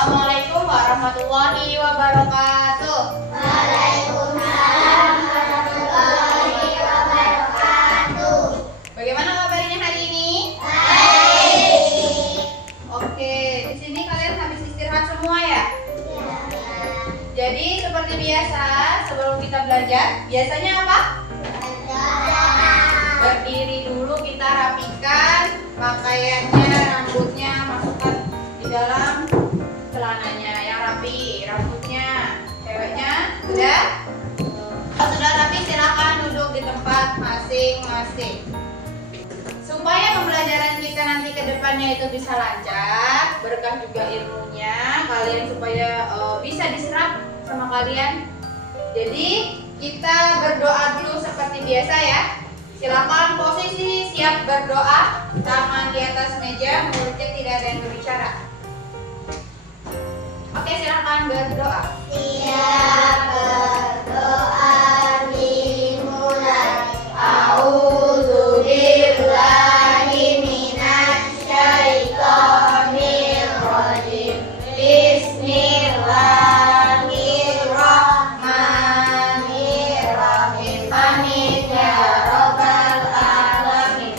Assalamualaikum warahmatullahi wabarakatuh. Waalaikumsalam warahmatullahi wabarakatuh. Bagaimana kabarnya hari ini? Baik. Oke, di sini kalian habis istirahat semua ya? Jadi seperti biasa, sebelum kita belajar, biasanya apa? Berdiri dulu, kita rapikan pakaiannya, rambutnya, masukkan di dalam celananya yang rapi, rambutnya, ceweknya sudah? Kalau sudah rapi, silakan duduk di tempat masing-masing. Supaya pembelajaran kita nanti ke depannya itu bisa lancar, berkah juga ilmunya, kalian supaya bisa diserap sama kalian. Jadi kita berdoa dulu seperti biasa ya. Silakan posisi siap berdoa, tangan di atas meja, mulutnya tidak ada yang berbicara. Oke, silakan berdoa. Siap berdoa dimulai. A'udzu billahi minasyaitonir rajim. Bismillahirrahmanirrahim. Amin ya rabbal alamin.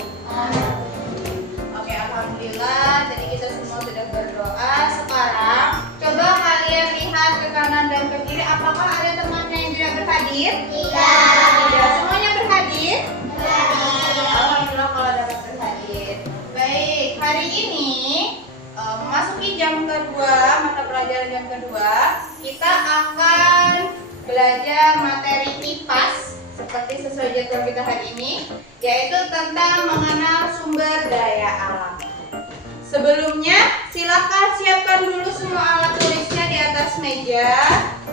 Oke, alhamdulillah. Jadi kita semua sudah berdoa. Sekarang coba kalian lihat ke kanan dan ke kiri. Apakah ada temannya yang tidak berhadir? Tidak. Semuanya berhadir? Alhamdulillah kalau dapat berhadir. Baik, hari ini memasuki jam kedua, mata pelajaran jam kedua, kita akan belajar materi IPAS seperti sesuai jadwal kita hari ini, yaitu tentang mengenal sumber daya alam. Sebelumnya, silakan siapkan dulu semua alat tulisnya di atas meja.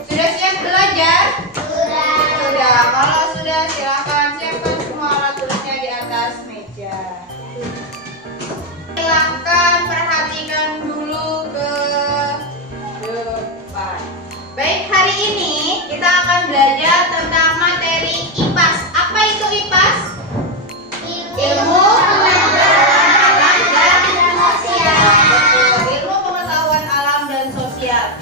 Sudah siap belajar? Sudah. Kalau sudah, silakan siapkan semua alat tulisnya di atas meja. Silakan perhatikan dulu ke depan. Baik, hari ini kita akan belajar tentang materi IPAS. Apa itu IPAS? Ilmu pengetahuan alam dan sosial. Ilmu pengetahuan alam dan sosial.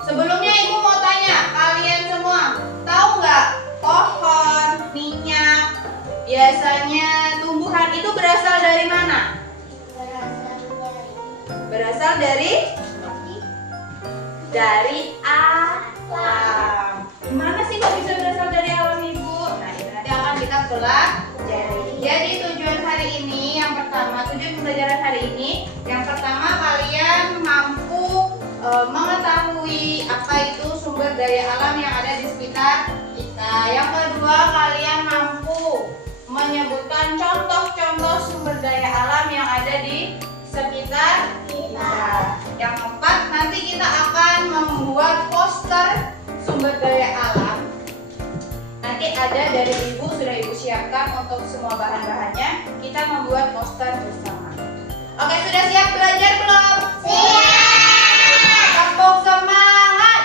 Sebelumnya Ibu mau tanya, kalian semua tahu nggak pohon, minyak, biasanya tumbuhan itu berasal dari mana? Berasal dari alam. Gimana sih kok bisa berasal dari alam, Ibu? Nah, itu nanti akan kita pelajari. Jadi tujuan hari ini, yang pertama, tujuan pembelajaran hari ini, yang pertama kalian mampu mengetahui apa itu sumber daya alam yang ada di sekitar kita. Yang kedua, kalian mampu menyebutkan contoh-contoh sumber daya alam yang ada di sekitar kita. Yang keempat, nanti kita akan membuat poster sumber daya alam. Nanti ada dari Ibu, sudah Ibu siapkan untuk semua bahan-bahannya. Kita membuat poster bersama. Oke, sudah siap belajar belum? Siap. Tepuk semangat.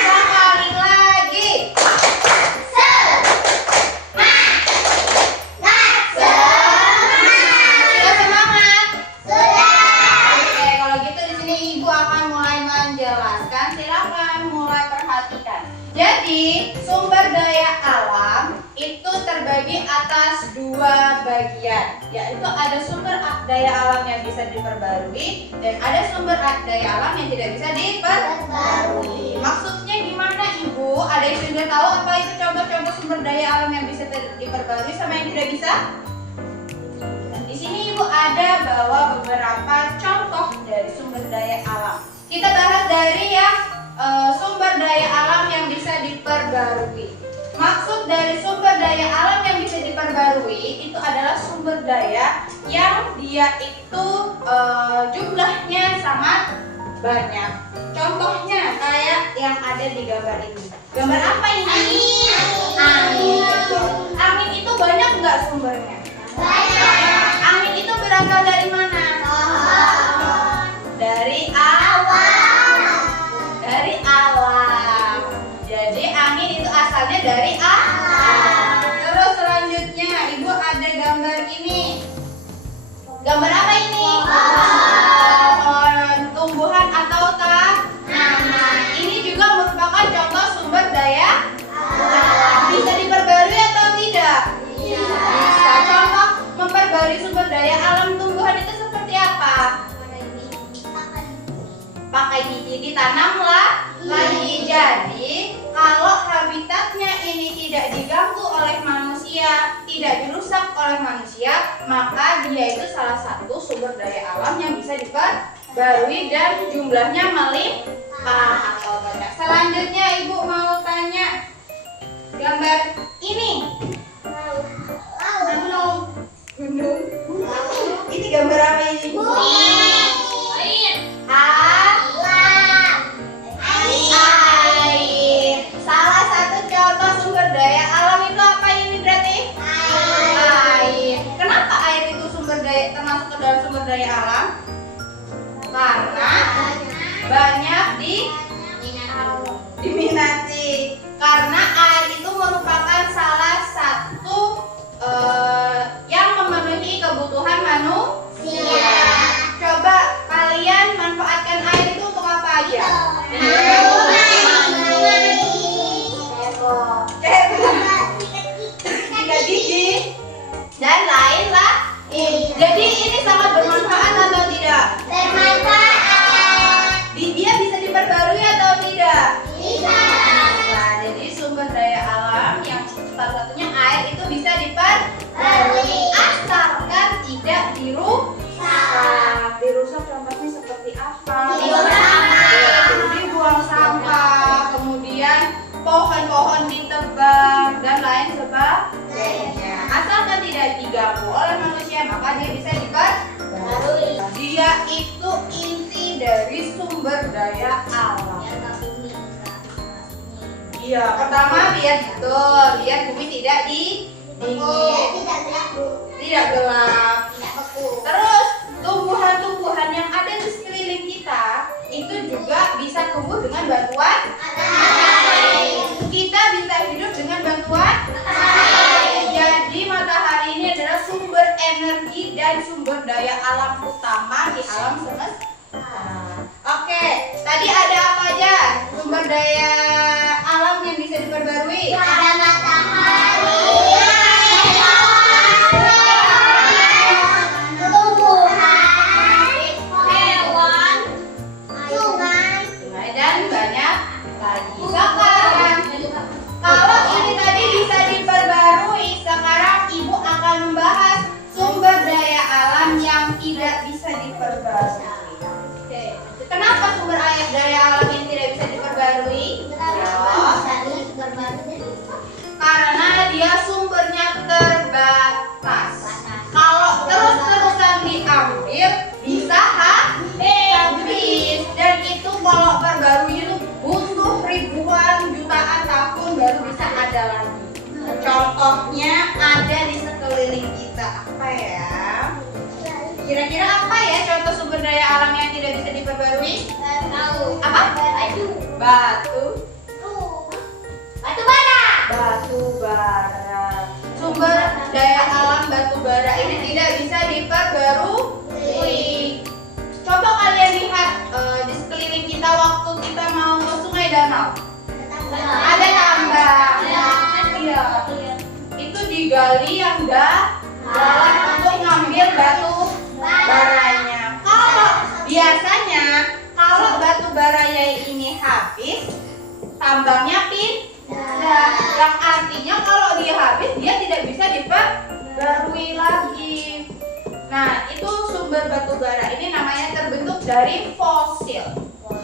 Sekali lagi. Sudah semangat? Oke, kalau gitu di sini Ibu akan mulai menjelaskan. Silakan mulai perhatikan. Jadi, sumber daya alam itu terbagi atas dua bagian, yaitu ada sumber daya alam yang bisa diperbarui dan ada sumber daya alam yang tidak bisa diperbarui. Maksudnya gimana, Ibu? Ada yang sudah tahu apa itu contoh-contoh sumber daya alam yang bisa diperbarui sama yang tidak bisa? Di sini Ibu ada bawa beberapa contoh dari sumber daya alam. Kita bahas dari yang sumber daya alam yang bisa diperbarui. Maksud dari sumber daya alam yang bisa diperbarui itu adalah sumber daya yang dia itu jumlahnya sangat banyak. Contohnya kayak yang ada di gambar ini. Gambar apa ini? Angin. Angin itu banyak nggak sumbernya? Banyak. Angin itu berasal dari mana? Dari alam. Jadi angin itu asalnya dari alam. Terus selanjutnya Ibu ada gambar ini. daya alam tumbuhan itu seperti apa? Pakai gigi ditanamlah lagi. Jadi kalau habitatnya ini tidak diganggu oleh manusia, tidak dirusak oleh manusia, maka dia itu salah satu sumber daya alam yang bisa diperbarui dan jumlahnya melimpah atau banyak. Selanjutnya ibu mau tanya gambar ini. Gunung. Ini gambar apa ini? Air. Salah satu contoh sumber daya alam itu apa ini berarti? Air. Kenapa air itu termasuk ke dalam sumber daya alam? Karena banyak diminati. Karena air itu merupakan salah satu yang memenuhi kebutuhan manusia. Coba kalian manfaatkan air itu untuk apa aja? Sikat gigi dan lain-lain. Jadi ini sangat bermanfaat atau tidak? Dia bisa diperbarui atau tidak? Nah, jadi sumber daya alam yang salah satunya air itu bisa diperbarui asalkan tidak dirusak contohnya seperti apa? Dibuang sampah, kemudian pohon-pohon ditebang dan lain sebagainya. Asalkan tidak diganggu oleh manusia, maka dia bisa diperbarui. Dia itu inti dari sumber daya alam. Iya, pertama biar bumi tidak dingin, tidak gelap. Terus tumbuhan-tumbuhan yang ada di sekeliling kita itu juga bisa tumbuh dengan bantuan air. Kita bisa hidup dengan bantuan air. Jadi matahari ini adalah sumber energi dan sumber daya alam utama di alam semesta. Oke, tadi ada apa aja sumber daya alam yang bisa diperbarui? Ada matahari, tumbuhan, hewan, sungai, Dan banyak lagi. Sekarang, kalau ini tadi bisa diperbarui, sekarang ibu akan membahas sumber daya alam yang tidak bisa diperbarui. Oke. Kenapa sumber daya alam yang tidak bisa diperbarui? Karena dia sumbernya terbatas. Kalau terus-terusan diambil, bisa habis. Dan itu kalau perbarui itu butuh ribuan jutaan tahun baru bisa ada lagi. Contohnya ada di sekeliling kita. Apa ya? Kira-kira apa ya contoh sumber daya alam yang tidak bisa diperbarui? Apa? Batu bara. Sumber daya alam batu bara ini tidak bisa diperbarui. Coba kalian lihat di sekeliling kita waktu kita mau ke sungai danau. Ada tambang. Iya. Itu digali yang dalam untuk ngambil batu baranya. Biasanya kalau batu baranya ini habis, tambangnya pindah. Yang artinya kalau dia habis, dia tidak bisa diperbarui lagi. Nah, itu sumber batu bara ini namanya terbentuk dari fosil.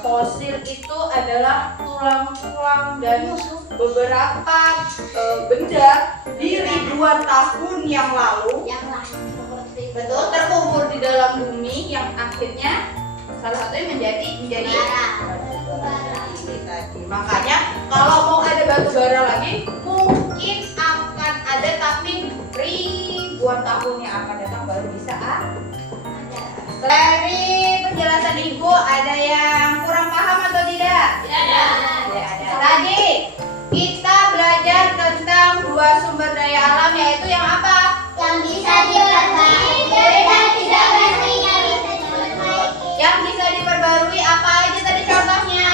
Fosil itu adalah tulang-tulang dan beberapa benda di ribuan tahun yang lalu. Betul, terkubur di dalam bumi yang akhirnya salah satunya menjadi bara. Makanya kalau mau ada batu bara lagi mungkin akan ada, tapi ribuan tahun yang akan datang baru bisa ada. Dari penjelasan ibu ada yang kurang paham atau tidak? Tidak ada. Tadi kita belajar tentang dua sumber daya alam, yaitu yang apa? yang bisa diperbaiki dan tidak mestinya bisa diperbaiki. Yang bisa diperbarui apa aja tadi contohnya?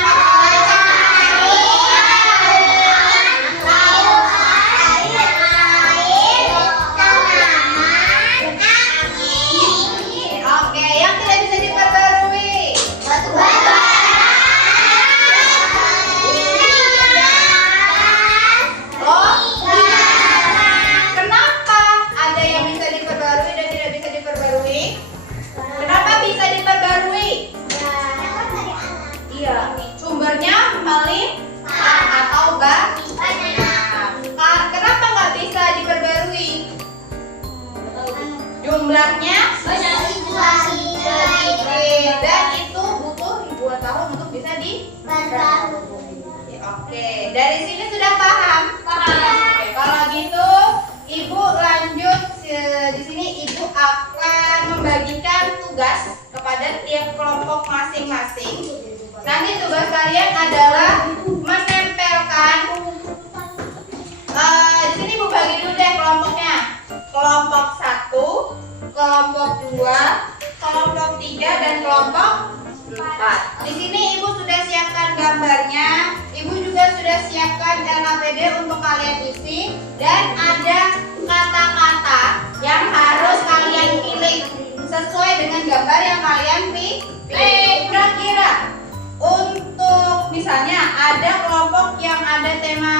jumlahnya sedikit. sedikit dan itu butuh ribuan tahun untuk bisa Berbaru. Oke, dari sini sudah paham? Oke, kalau gitu Ibu lanjut di sini Ibu akan membagikan tugas kepada tiap kelompok masing-masing. Nanti tugas kalian adalah menempelkan. Di sini Ibu bagi dulu deh kelompoknya. Kelompok 1, kelompok 2, kelompok 3 dan kelompok 4. Di sini Ibu sudah siapkan gambarnya. Ibu juga sudah siapkan LKPD untuk kalian isi dan ada kata-kata yang harus kalian pilih sesuai dengan gambar yang kalian pilih. Kira-kira untuk misalnya ada kelompok yang ada tema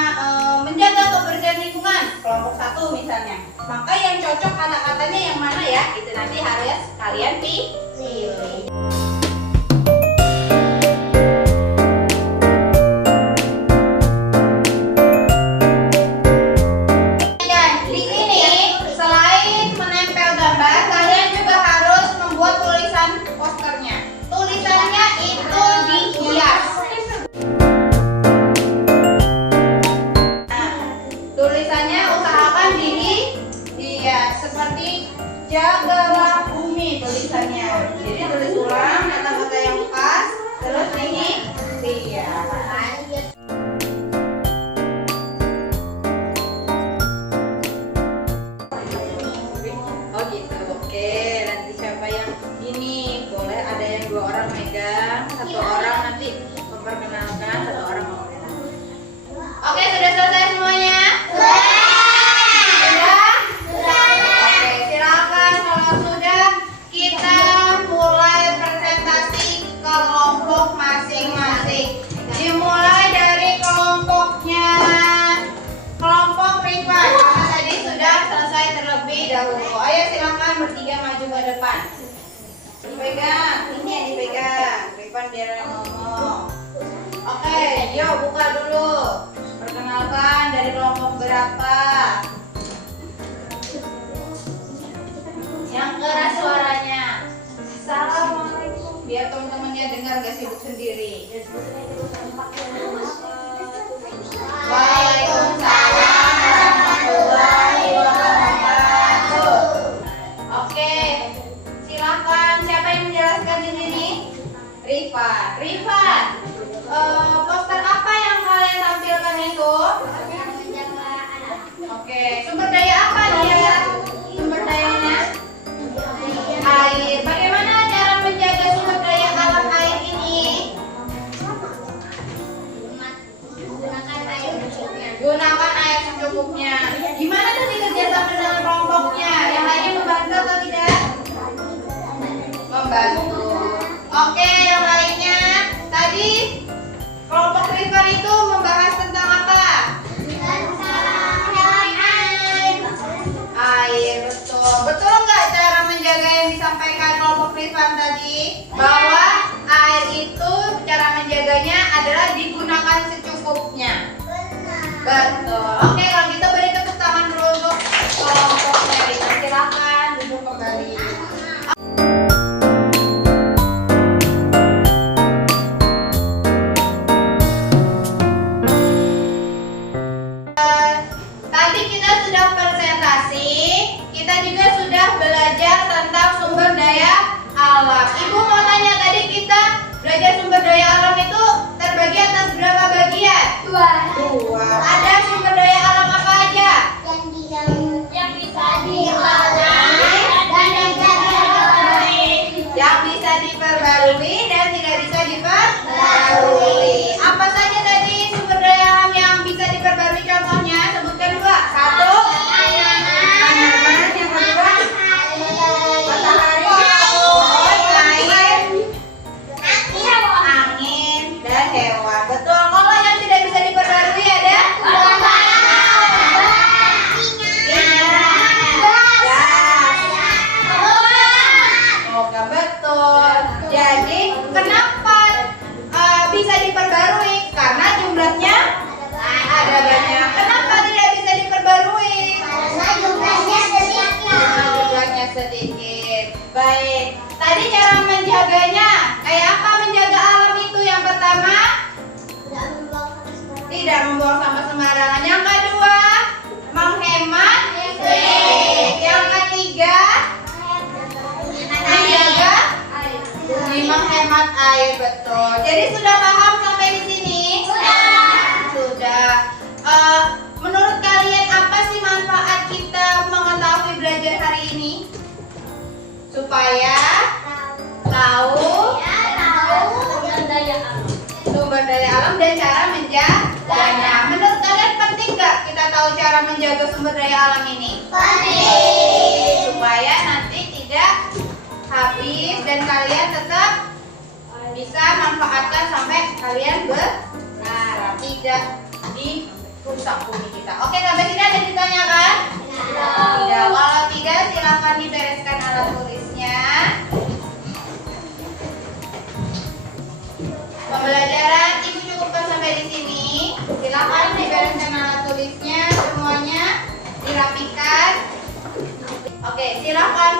menjaga kebersihan lingkungan, kelompok 1 misalnya. Maka yang cocok kata-katanya yang mana ya? Itu nanti harus kalian pilih. Jagalah bumi tulisannya. Jadi tulis ulang kata-kata yang pas, terus ini lihat. Oh gitu. Oke, nanti siapa yang ini? Boleh ada yang 2 orang megang, 1 orang nanti memperkenalkan, 1 orang memperkenalkan. Oke, sudah selesai semuanya? Dimulai dari kelompoknya kelompok Rifan karena tadi sudah selesai terlebih dahulu. Ayo silakan bertiga maju ke depan. Dipegang, ini yang dipegang. Rifan biar yang ngomong. Oke, yuk buka dulu. Perkenalkan dari kelompok berapa? Yang keras suaranya. Assalamualaikum. Biar teman-temannya dengar gak sibuk sendiri. Waalaikumsalam warahmatullahi wabarakatuh. Oke, silakan. Siapa yang menjelaskan di sini? Rifan. Poster apa yang kalian tampilkan itu? Oke, sumber daya apa dia? Sumber dayanya? Air. Bagaimana cara menjaga sumber daya alam air ini? Gunakan air secukupnya. Gimana tuh dikerjasama dengan kelompoknya? Yang lainnya membantu atau tidak? Membantu. Oke, yang lainnya. Tadi kelompok Rifan itu membahas tentang apa? Air, betul. Betul nggak cara menjaga yang disampaikan kelompok Rifan tadi? Bahwa air itu cara menjaganya adalah digunakan secukupnya. Betul. Oke, kalau gitu beri tepuk tangan dulu untuk kelompoknya Rifan. Silakan duduk kembali. Tadi kita sudah presentasi, kita juga sudah belajar tentang sumber daya alam. Ibu mau tanya, tadi kita belajar sumber daya alam itu terbagi atas berapa bagian? 2. Ada sumber daya alam apa aja? Yang bisa diolah Yang bisa diperbarui dan tidak bisa diperbarui. Apa saja tadi sumber daya alam yang bisa diperbarui contohnya? Sebutkan 2. 1. Panas. Yang kedua? Matahari. Angin dan hewan. Betul. Kalau yang tidak bisa diperbarui ada? Oke, betul. Jadi kenapa bisa diperbarui? Karena jumlahnya ada banyak. Kenapa tidak bisa diperbarui? karena jumlahnya sedikit. Karena jumlahnya sedikit. Baik. Tadi cara menjaganya, kayak apa menjaga alam itu? Yang pertama, tidak membuang sampah sembarangan. Yang kedua, menghemat listrik. Yang ketiga, menjaga menghemat air. Betul. Jadi sudah paham sampai di sini? Sudah. Menurut kalian apa sih manfaat kita mengetahui belajar hari ini? Supaya tahu sumber daya alam dan cara menjaganya. Menurut kalian penting nggak kita tahu cara menjaga sumber daya alam ini? Penting. Supaya nanti tidak habis dan kalian tetap bisa manfaatkan sampai kalian benar, tidak dirusak bumi kita. Oke, sampai sini ada ditanyakan? Tidak. Kalau tidak, silakan dibereskan alat tulisnya. Pembelajaran Ibu cukupkan sampai di sini. Silakan dibereskan alat tulisnya, semuanya dirapikan. Oke, silakan